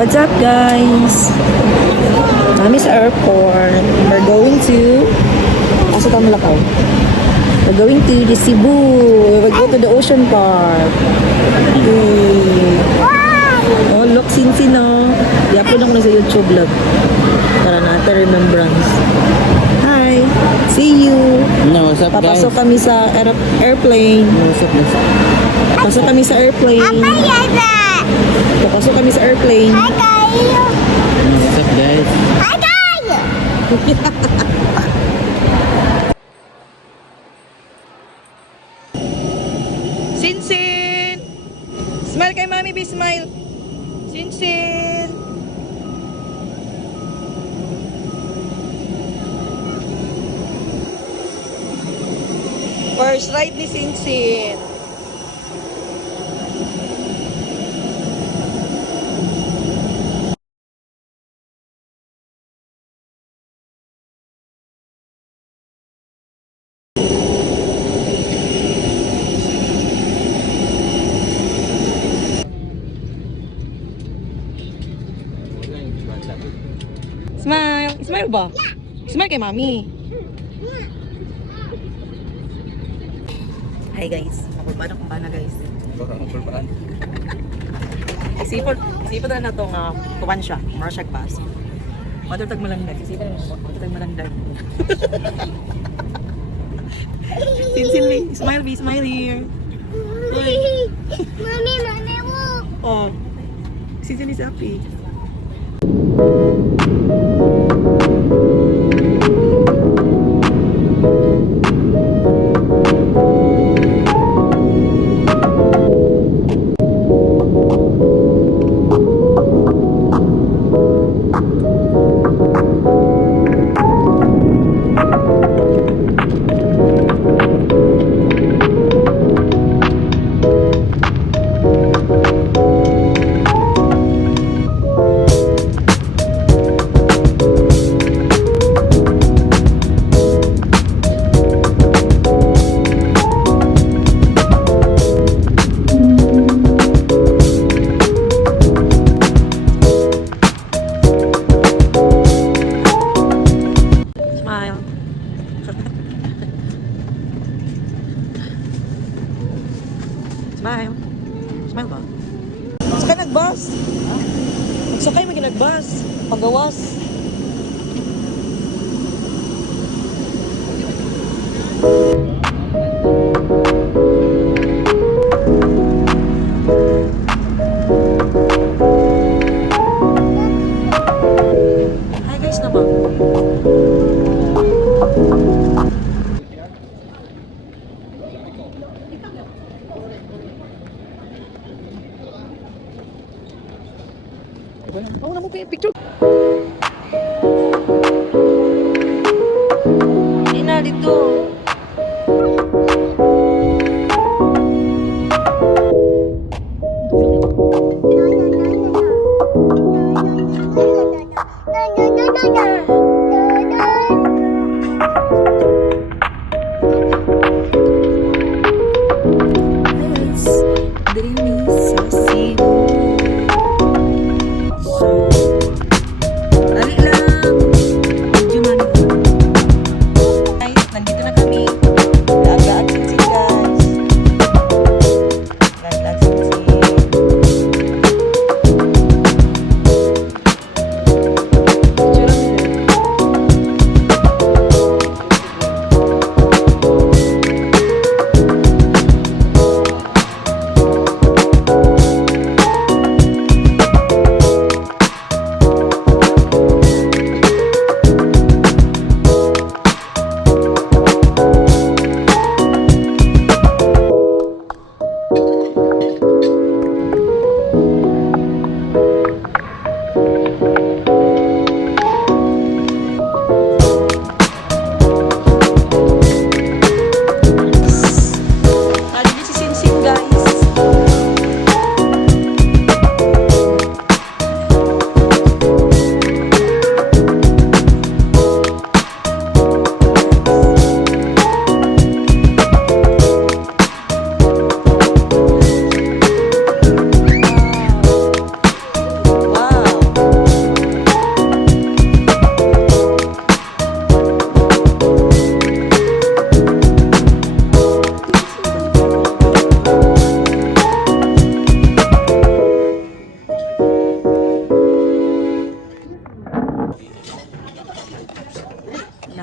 What's up, guys? Kami sa airport. We're going to... Asa ka Malakaw? We're going to the Cebu. We'll go to the ocean park. Oh, look, Sinsin, no? I-upload ako na sa YouTube vlog. Para natin remembrance. Hi! See you! No, what's up, guys? Papasok kami sa airplane. No, what's up, guys? Papasok kami sa airplane. Papasok kami sa airplane. No, what's up, guys? Sinsin! Smile kay Mami B, smile! Sinsin! First ride ni Sinsin. Smile! Smile ba? Smile kay Mami. Hi guys. Makulbaan akong bana guys. Isipon na na itong kuwan siya. Mara siya bus. Matutag malandag. Isipon na matutag malandag. Sinsin, smile be, smile here. Mami, mo. Oh. Sinsin is happy. Smile. Smile ba? Sakay nag-bus. Sakay mo nag-bus. Pagawas. Hi guys na ba? Oh, naman po yung picture. Hindi na dito. Guys, dali ni sa Cebu.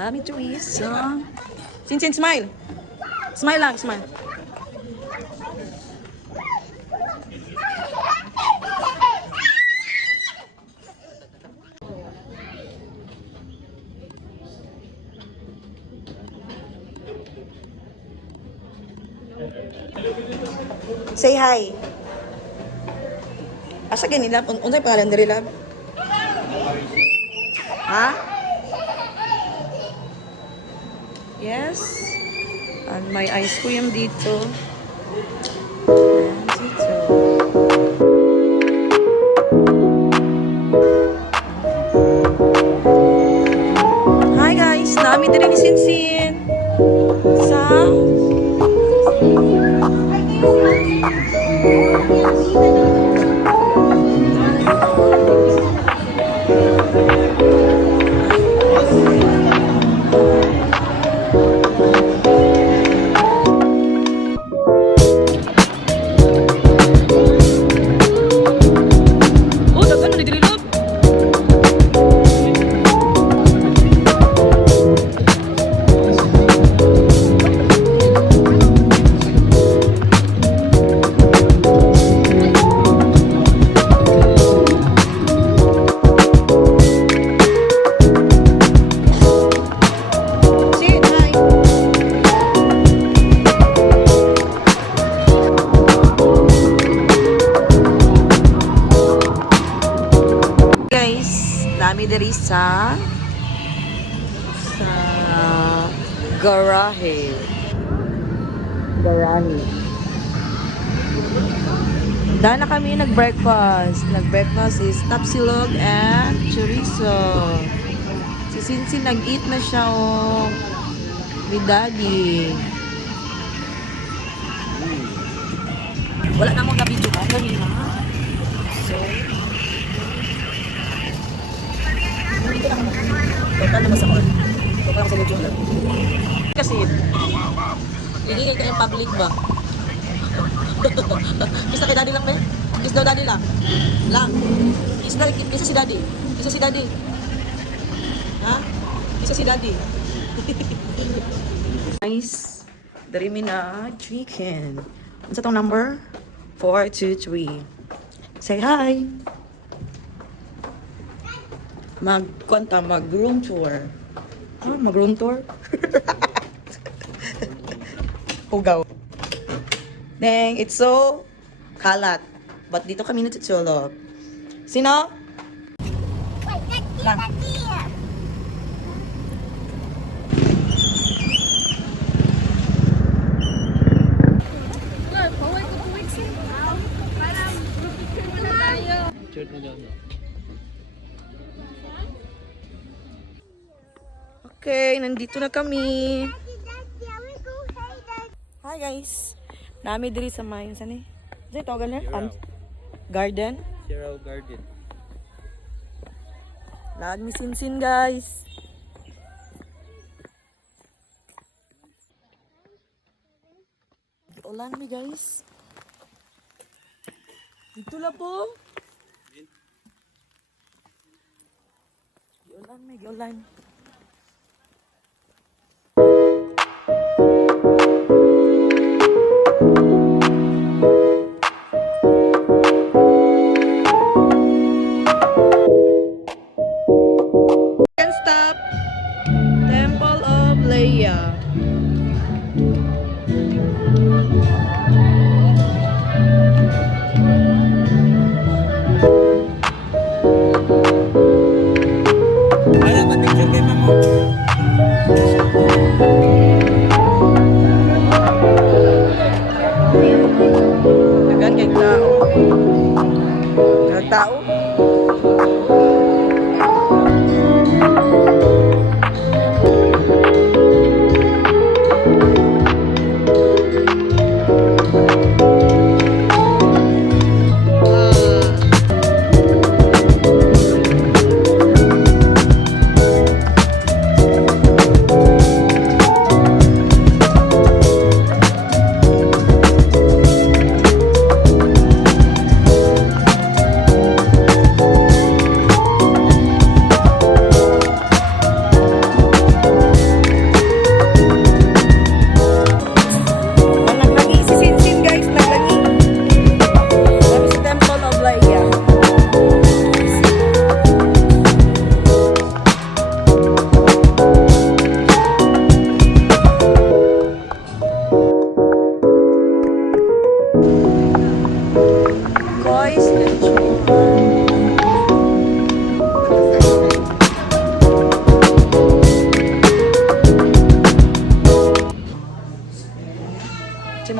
Dami trees. Sin, smile. Smile lang, smile. Say hi. Asa gani lab? Unsay pangalan diri lab? Ha? Yes. And may ice cream dito. And dito. Hi guys, nami diri ni Sinsin. Sa dami diri sa garahe. Garani. Dahil na kami nag-breakfast. Nag-breakfast is tapsilog and chorizo. Si Sinsin nag-eat na siya with daddy. Wala na mong na-video ka kanina. So, total naman sa call. Total ako sa video lang. Kasi, hindi kayo public ba? Kiss na kay daddy lang, be? Kiss daw daddy lang. Lang. Kiss si daddy. Kiss si daddy. Ha? Kiss si daddy. Nice. Dari mi na chicken. Ano sa tong number? 423. Say hi. Mag-room tour. Ah, mag-room tour? Hugaw. Dang, it's so kalat. But dito kami natutulog. Sino? Lang. Okay, nandito na kami. Hi guys. Nami diri sa may saan eh? Saan tawagan na? Garden? Zero garden. Lag mi Sinsin guys. Ulan mi guys. Dito la po. Ulan mi, ulan. Stop. Temple of Leia. Wala ba picture kay mamo? Dagan kay tao. Tao.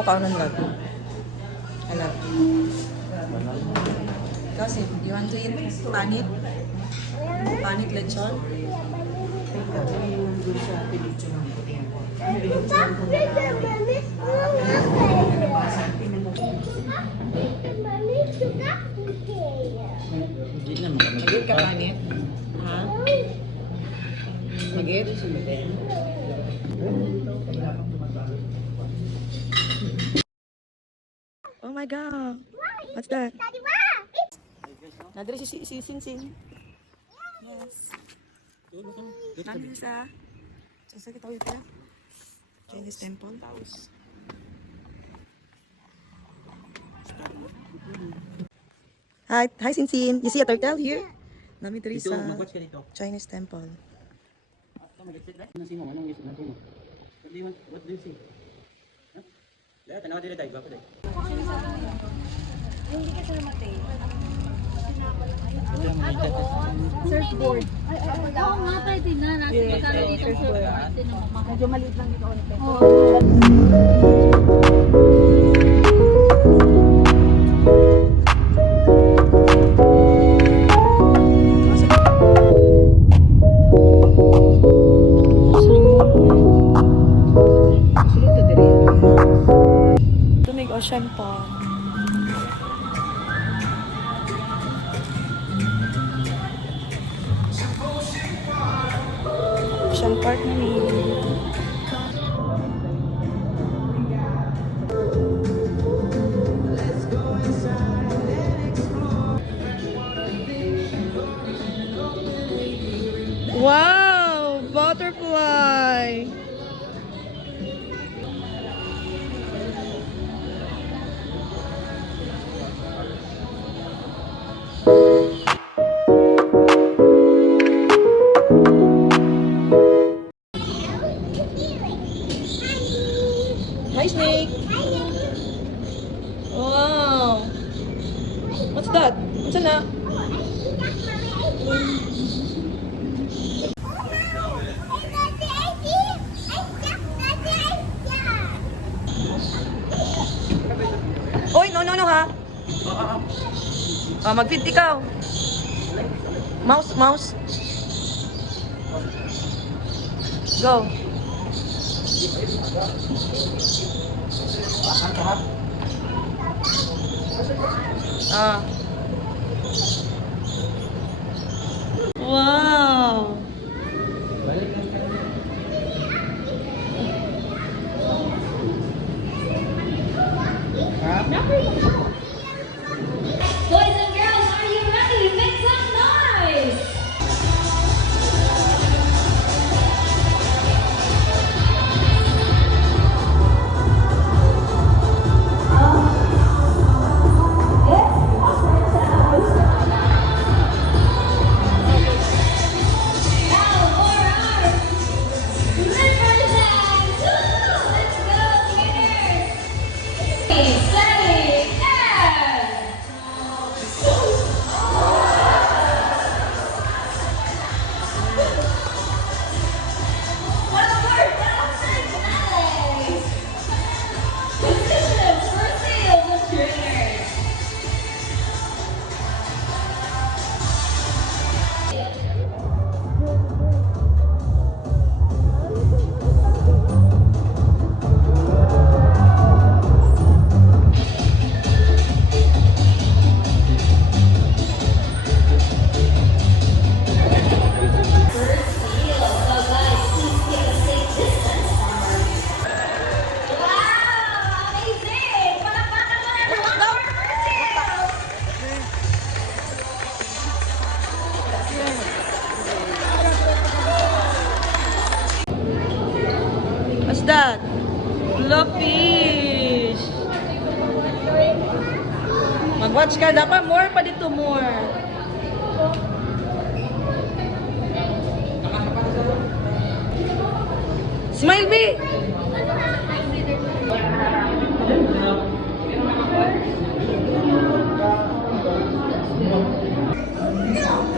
kaunan lang. Anak. Kasi, you want to eat panit? Panit lechon? Mag-eat ka panit? Ha? Mag-eat? Oh my God! What's that? Nadali si Sing Sing. Yes. Nandito sa kita ulit ya. Chinese temple. Hi Sing Sing. You see a turtle here? Nami diri sa Chinese temple. What do you see? Lahat, tanaw dito tayo. Bako tayo. Hindi ka sila matay. Surfboard. Oo nga, pwede na. Nasa kasama dito surfboard. Medyo maliit lang dito. Tunig ocean pa. Ocean Park na ni. Wow! Butterfly! Hi, snake. Wow. What's that? What's na? Oy, no, ha? Mag-feed ikaw. Mouse. Go. Wow. Boys and girls, are you ready? Make some noise! Now for our river dance! Woo! Let's go, winners! Steady, and... One more thousand nice! Positions for sales of trainers. Wow! Amazing! Palakpakan mo na naman ang first sales! What's that? Fish. Mag-watch ka. Dapat more pa dito, more. Smile, B!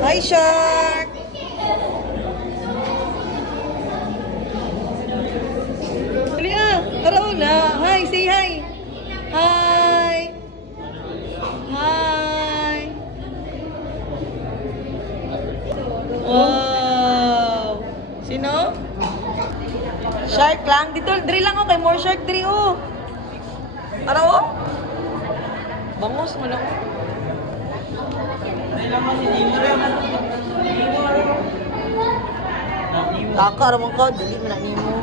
Hi, shark! Dali ah! Tara na! Hi! Say hi! Shark lang. Dito, diri lang ako. Kay more shark, diri oh. Para oh. Bangus mo lang. Taka ramon ko. Dali mo na nimo.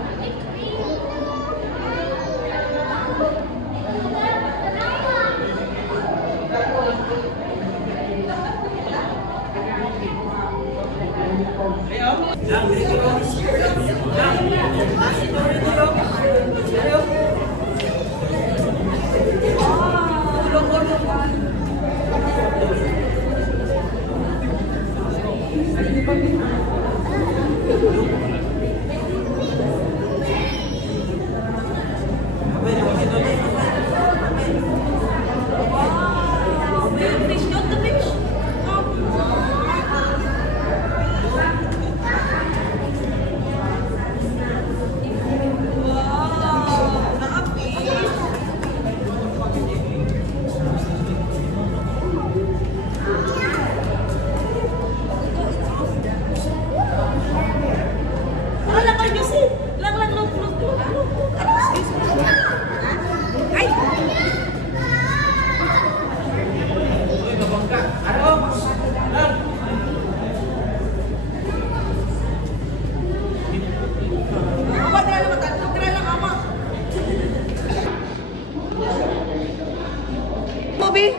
Bobby.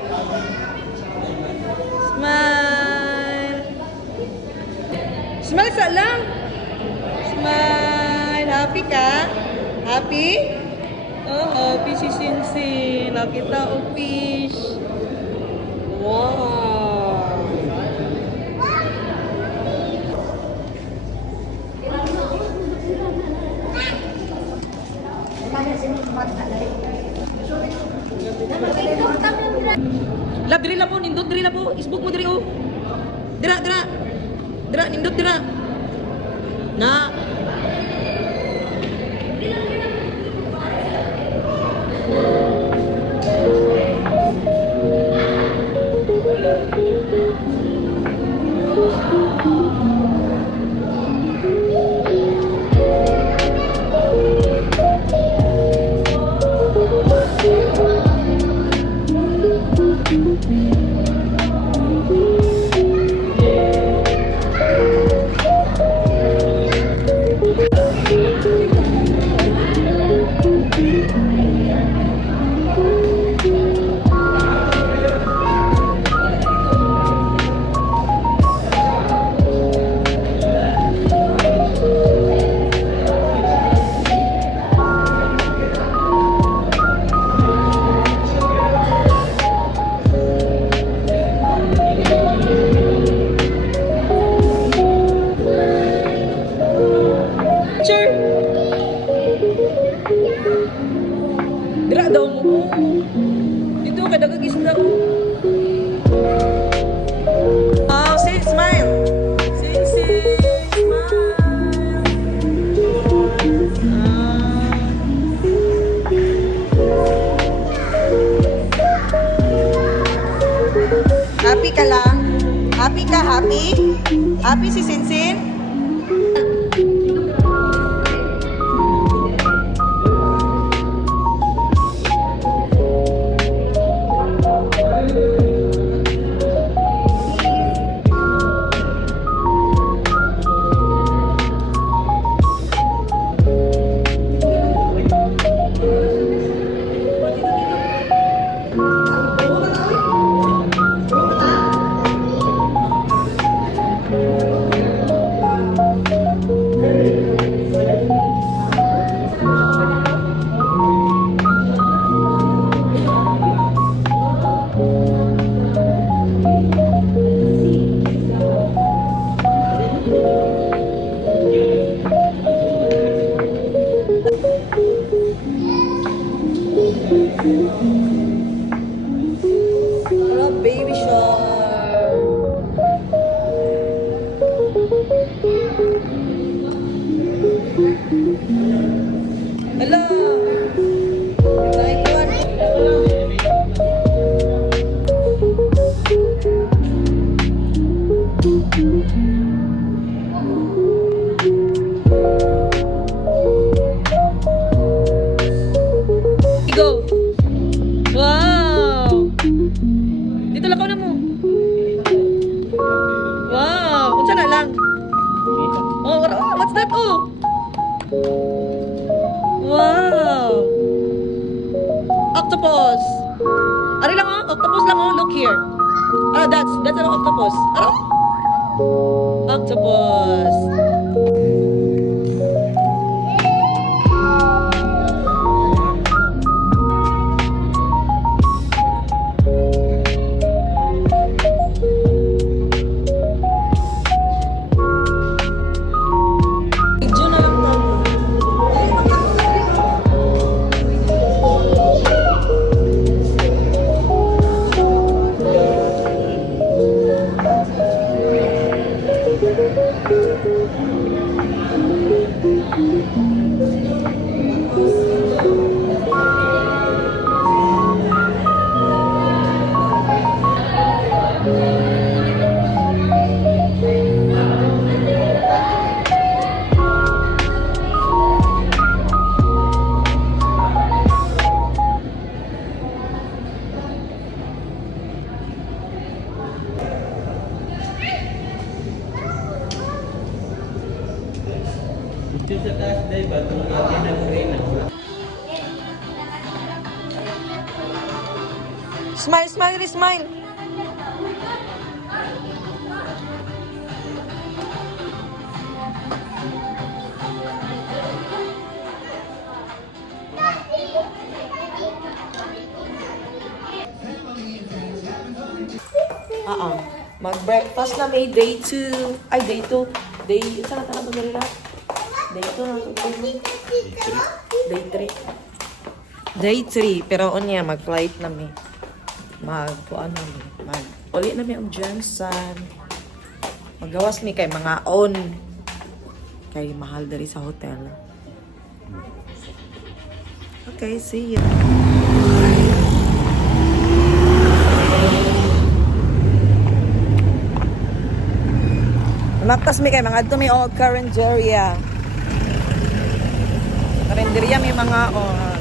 Smile. Smile sa lang. Smile. Happy ka? Happy? Oh, happy si Sinsin. Nakita o fish. Wow. Lab, diri lang po, nindot diri lang po. Isbuk mo diri oh. Dira, dira. Dira, nindot dira. Na. Dira daw mo. Dito ka nagagisda ko. Oh, say smile. Say smile. Happy ka lang? Happy ka? Happy? Happy si Sinsin? Baby shark. Hello. What's that? Oh! Wow! Octopus! Ari lang oh, octopus lang oh, look here. That's an octopus. Ano? Octopus. Video na lang tayo. Ito sa taas dahil ba? Kung natin ang train na wala. Smile, smile, smile. Mag-breakfast na may day 2. Ay, day 2. Saan na talaga nila? Day 2 na ito. Day 3. Day 3. Pero unya, mag-flight na may. Uli na may ang Johnson. Magawas mi kay mga on. Kay mahal dari sa hotel. Okay, see you. Maktas mi kay mga adto may old karinderya. Karinderya may mga on.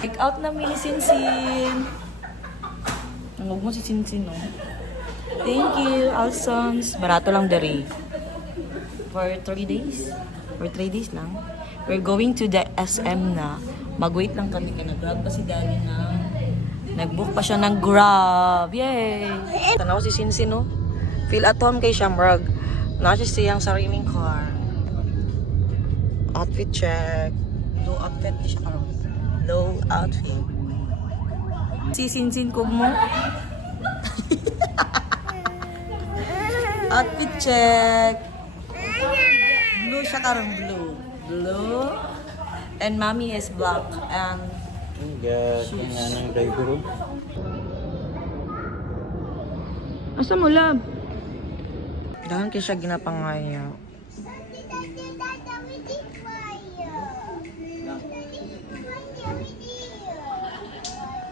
Take out na mi ni Sinsin. Nangog mo si Sinsin, no? Thank you, awesome. Barato lang dari. For 3 days? For 3 days lang. We're going to the SM na. Mag-wait lang kami ka. Nag-grab pa si Daddy na. Nag-book pa siya ng Grab. Yay! Tanaw si Sinsin, no? Feel at home kay Shamrag. Nasa siyang sariling car. Outfit check. Low outfit di siya karon. Low outfit. Si Sinsin ko mo. Outfit check. Blue siya karon, blue. Blue. And mommy is black. And Kung nga ng driver. asa mo, love? Dahan kayo siya ginapangaya.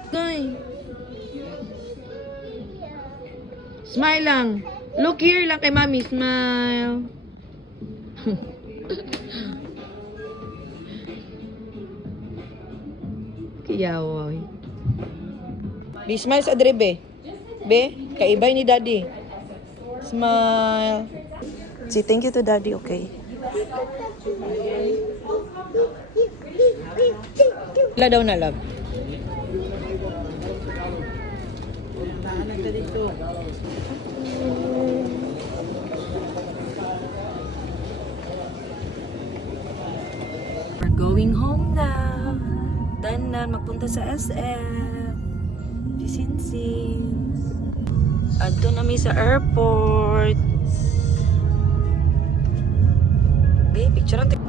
Guy. Smile lang. Look here lang kay mommy. Smile. Kiyawoy. Be smile sa adre, be. Be, kaibay ni daddy. Smile. Say thank you to daddy, okay? Wala daw na, love. We're going home na. Danan, magpunta sa SM. Sinsin. Adto na mi sa airport. Babe, picture natin.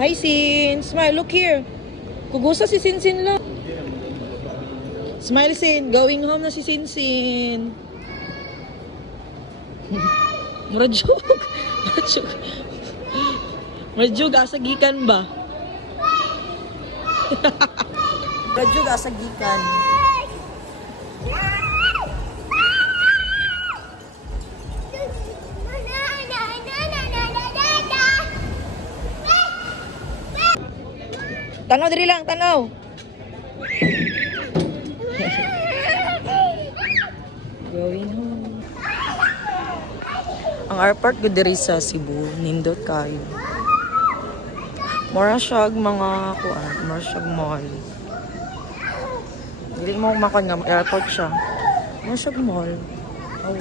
Hi, Sin. Smile, look here. Kugusa si Sinsin lang. Smile Sin, going home na si Sinsin. Murajog. Murajog. Murajog, asagikan ba? Murajog, asagikan. Tanaw diri lang, tanaw. Going home. Ang airport gud diri sa Cebu, nindot kayo. Mura siyag mga kuan, mura siyag mall. Dili mo makan nga airport siya. Mura siyag mall. Oh.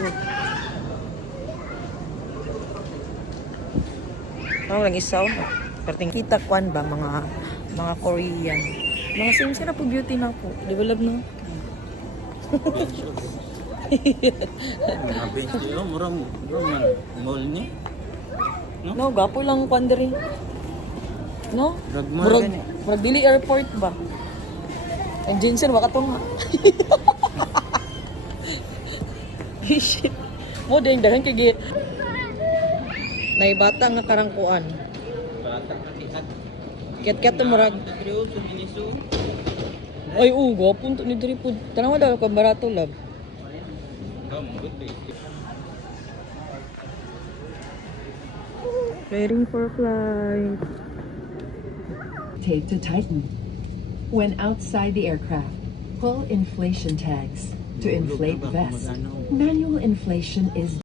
Ano lang isaw? Perting kita kuan ba mga Korean. Mga same na po beauty na po. Develop na. Mga bench dito, murang mall ni. No, gapo lang kuan diri. No? Drug mall gani. Murag dili airport ba? Ang Jensen waka to nga. Shit. Mo ding dahan kay git. Naibata nga karangkuan. Ket-ket to murag. Ay, gwapo to ni diri pud. Tanawa daw ka barato lab. Waiting for flight. Tape to tighten. When outside the aircraft, pull inflation tags to inflate vest. Manual inflation is